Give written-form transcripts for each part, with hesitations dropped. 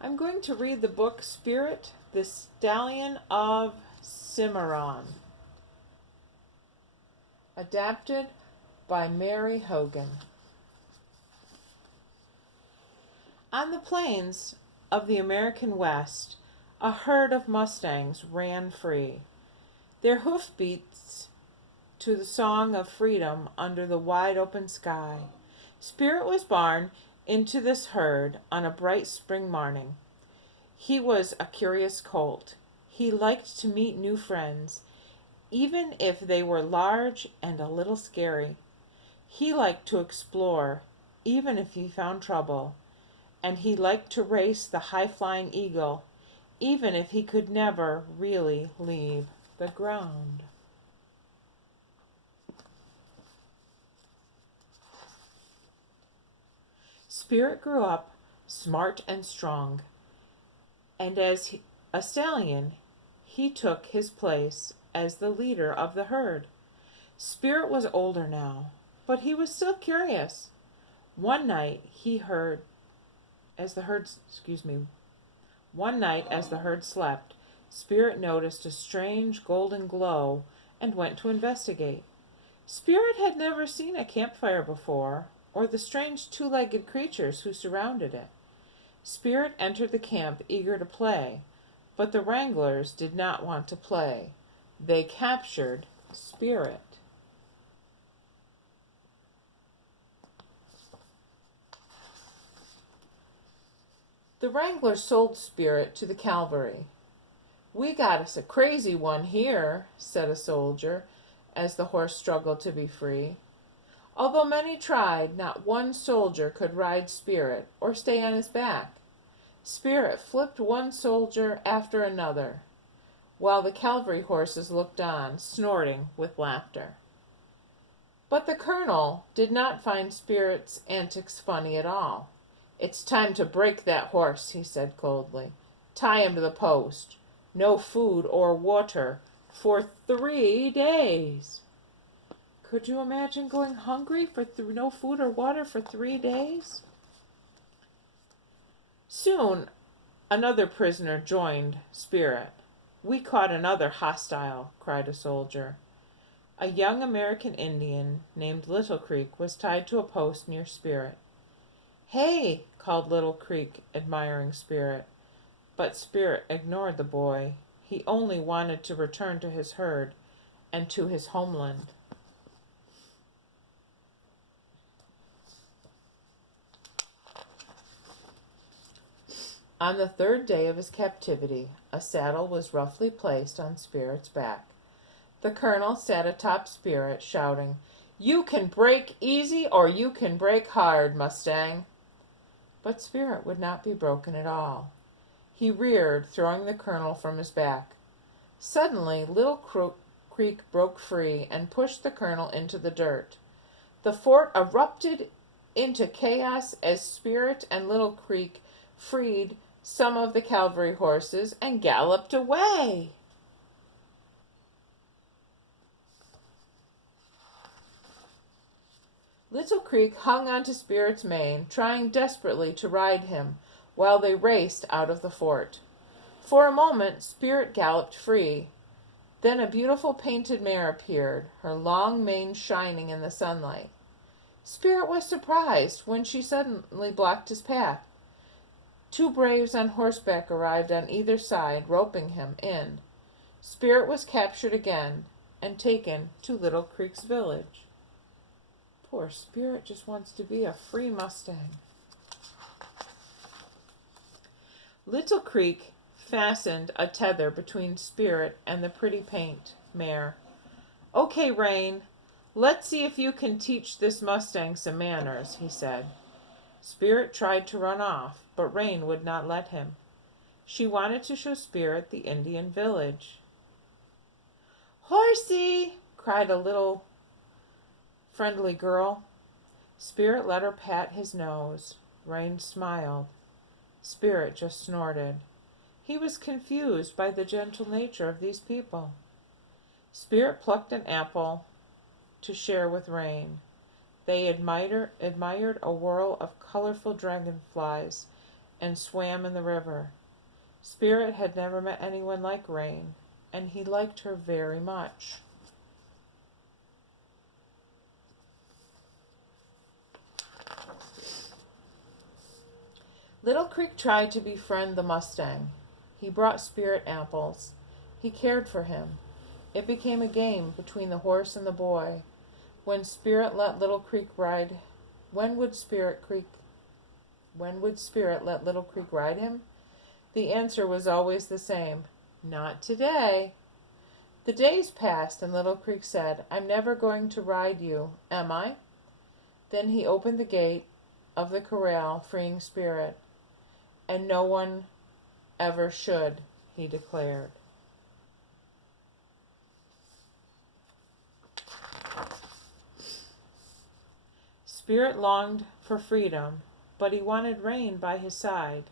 I'm going to read the book Spirit, the Stallion of Cimarron, adapted by Mary Hogan. On the plains of the American West, a herd of mustangs ran free, their hoofbeats to the song of freedom under the wide open sky. Spirit was born into this herd on a bright spring morning. He was a curious colt. He liked to meet new friends, even if they were large and a little scary. He liked to explore, even if he found trouble. And he liked to race the high-flying eagle, even if he could never really leave the ground. Spirit grew up smart and strong, and as a stallion, he took his place as the leader of the herd. Spirit was older now, but he was still curious. One night he heard as the herd One night as the herd slept, Spirit noticed a strange golden glow and went to investigate. Spirit had never seen a campfire before, or the strange two-legged creatures who surrounded it. Spirit entered the camp eager to play, but the wranglers did not want to play. They captured Spirit. The wranglers sold Spirit to the cavalry. "We got us a crazy one here," said a soldier, as the horse struggled to be free. Although many tried, not one soldier could ride Spirit or stay on his back. Spirit flipped one soldier after another, while the cavalry horses looked on, snorting with laughter. But the colonel did not find Spirit's antics funny at all. "It's time to break that horse," he said coldly. "Tie him to the post. No food or water for 3 days." Could you imagine going hungry for no food or water for 3 days? Soon another prisoner joined Spirit. "We caught another hostile," cried a soldier. A young American Indian named Little Creek was tied to a post near Spirit. "Hey," called Little Creek, admiring Spirit. But Spirit ignored the boy. He only wanted to return to his herd and to his homeland. On the third day of his captivity, a saddle was roughly placed on Spirit's back. The colonel sat atop Spirit, shouting, "You can break easy or you can break hard, Mustang." But Spirit would not be broken at all. He reared, throwing the colonel from his back. Suddenly, Little Creek broke free and pushed the colonel into the dirt. The fort erupted into chaos as Spirit and Little Creek freed some of the cavalry horses and galloped away. Little Creek hung onto Spirit's mane, trying desperately to ride him, while they raced out of the fort. For a moment, Spirit galloped free. Then a beautiful painted mare appeared, her long mane shining in the sunlight. Spirit was surprised when she suddenly blocked his path. Two braves on horseback arrived on either side, roping him in. Spirit was captured again and taken to Little Creek's village. Poor Spirit just wants to be a free Mustang. Little Creek fastened a tether between Spirit and the pretty paint mare. "Okay, Rain, let's see if you can teach this Mustang some manners," he said. Spirit tried to run off, but Rain would not let him. She wanted to show Spirit the Indian village. "Horsey!" cried a little friendly girl. Spirit let her pat his nose. Rain smiled. Spirit just snorted. He was confused by the gentle nature of these people. Spirit plucked an apple to share with Rain. They admired a whirl of colorful dragonflies and swam in the river. Spirit had never met anyone like Rain, and he liked her very much. Little Creek tried to befriend the Mustang. He brought Spirit apples. He cared for him. It became a game between the horse and the boy. When Spirit let Little Creek ride, when would Spirit let Little Creek ride him? The answer was always the same: not today. The days passed, and Little Creek said, "I'm never going to ride you, am I?" Then he opened the gate of the corral, freeing Spirit. And no one ever should, he declared. Spirit longed for freedom, but he wanted Rain by his side.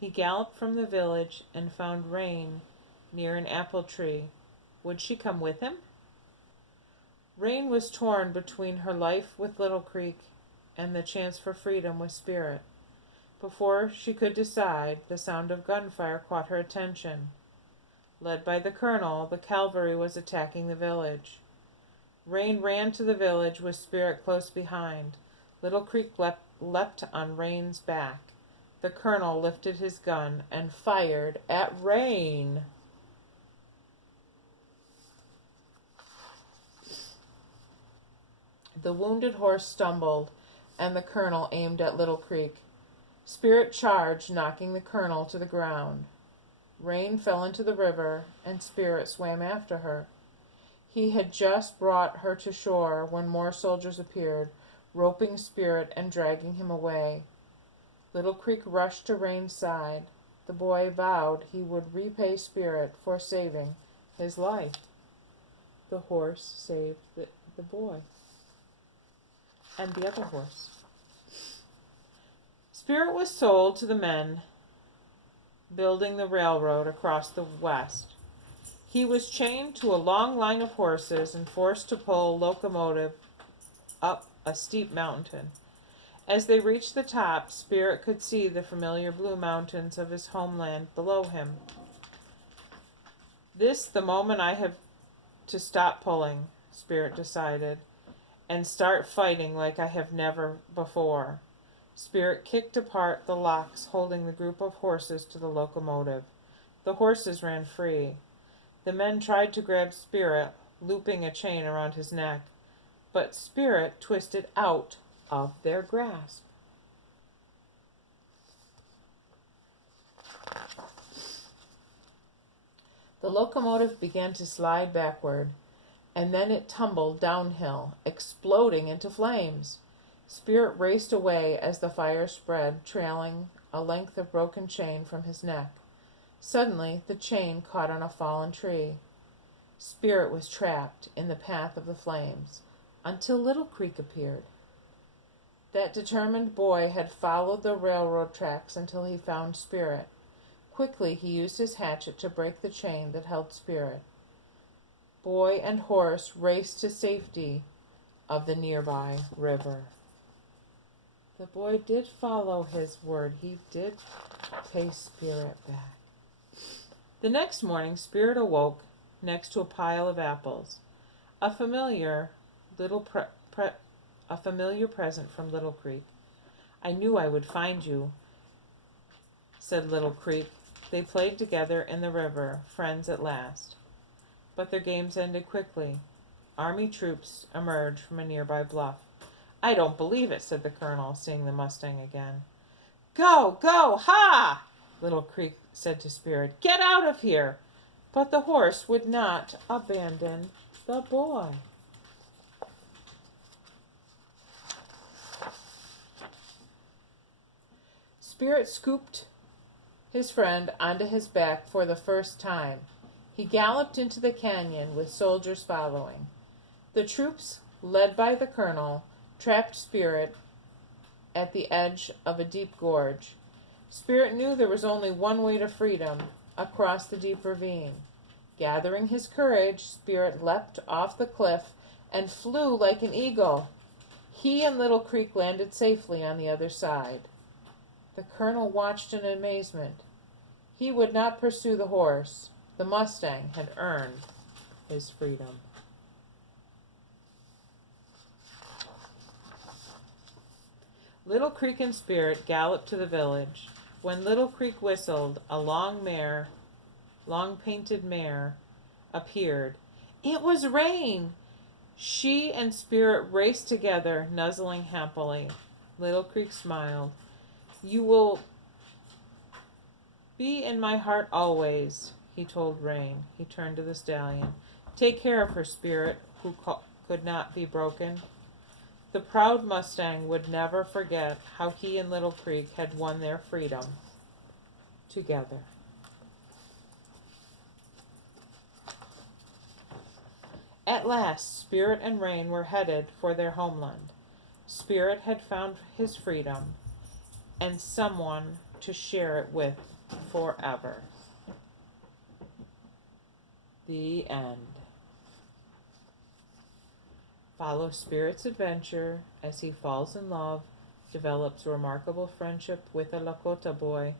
He galloped from the village and found Rain near an apple tree. Would she come with him? Rain was torn between her life with Little Creek and the chance for freedom with Spirit. Before she could decide, the sound of gunfire caught her attention. Led by the colonel, the cavalry was attacking the village. Rain ran to the village with Spirit close behind. Little Creek leapt on Rain's back. The colonel lifted his gun and fired at Rain. The wounded horse stumbled, and the colonel aimed at Little Creek. Spirit charged, knocking the colonel to the ground. Rain fell into the river, and Spirit swam after her. He had just brought her to shore when more soldiers appeared, roping Spirit and dragging him away. Little Creek rushed to Rain's side. The boy vowed he would repay Spirit for saving his life. The horse saved the boy and the other horse. Spirit was sold to the men building the railroad across the west. He was chained to a long line of horses and forced to pull a locomotive up a steep mountain. As they reached the top, Spirit could see the familiar blue mountains of his homeland below him. "This the moment I have to stop pulling," Spirit decided, "and start fighting like I have never before." Spirit kicked apart the locks holding the group of horses to the locomotive. The horses ran free. The men tried to grab Spirit, looping a chain around his neck, but Spirit twisted out of their grasp. The locomotive began to slide backward, and then it tumbled downhill, exploding into flames. Spirit raced away as the fire spread, trailing a length of broken chain from his neck. Suddenly, the chain caught on a fallen tree. Spirit was trapped in the path of the flames until Little Creek appeared. That determined boy had followed the railroad tracks until he found Spirit. Quickly, he used his hatchet to break the chain that held Spirit. Boy and horse raced to safety of the nearby river. The boy did follow his word. He did pay Spirit back. The next morning, Spirit awoke next to a pile of apples. A familiar present from Little Creek. "I knew I would find you," said Little Creek. They played together in the river, friends at last. But their games ended quickly. Army troops emerged from a nearby bluff. "I don't believe it," said the colonel, seeing the Mustang again. "Go, go, ha!" Little Creek said to Spirit. "Get out of here!" But the horse would not abandon the boy. Spirit scooped his friend onto his back for the first time. He galloped into the canyon with soldiers following. The troops, led by the colonel, trapped Spirit at the edge of a deep gorge. Spirit knew there was only one way to freedom, across the deep ravine. Gathering his courage, Spirit leapt off the cliff and flew like an eagle. He and Little Creek landed safely on the other side. The colonel watched in amazement. He would not pursue the horse. The Mustang had earned his freedom. Little Creek and Spirit galloped to the village. When Little Creek whistled, a long painted mare, appeared. It was Rain! She and Spirit raced together, nuzzling happily. Little Creek smiled. You will be in my heart always, he told Rain. He turned to the stallion. Take care of her, Spirit, who could not be broken. The proud Mustang would never forget how he and Little Creek had won their freedom together. At last, Spirit and Rain were headed for their homeland. Spirit had found his freedom and someone to share it with forever. The end. Follow Spirit's adventure as he falls in love, develops remarkable friendship with a Lakota boy,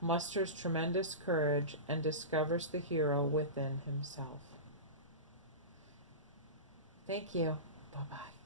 musters tremendous courage, and discovers the hero within himself. Thank you. Bye-bye.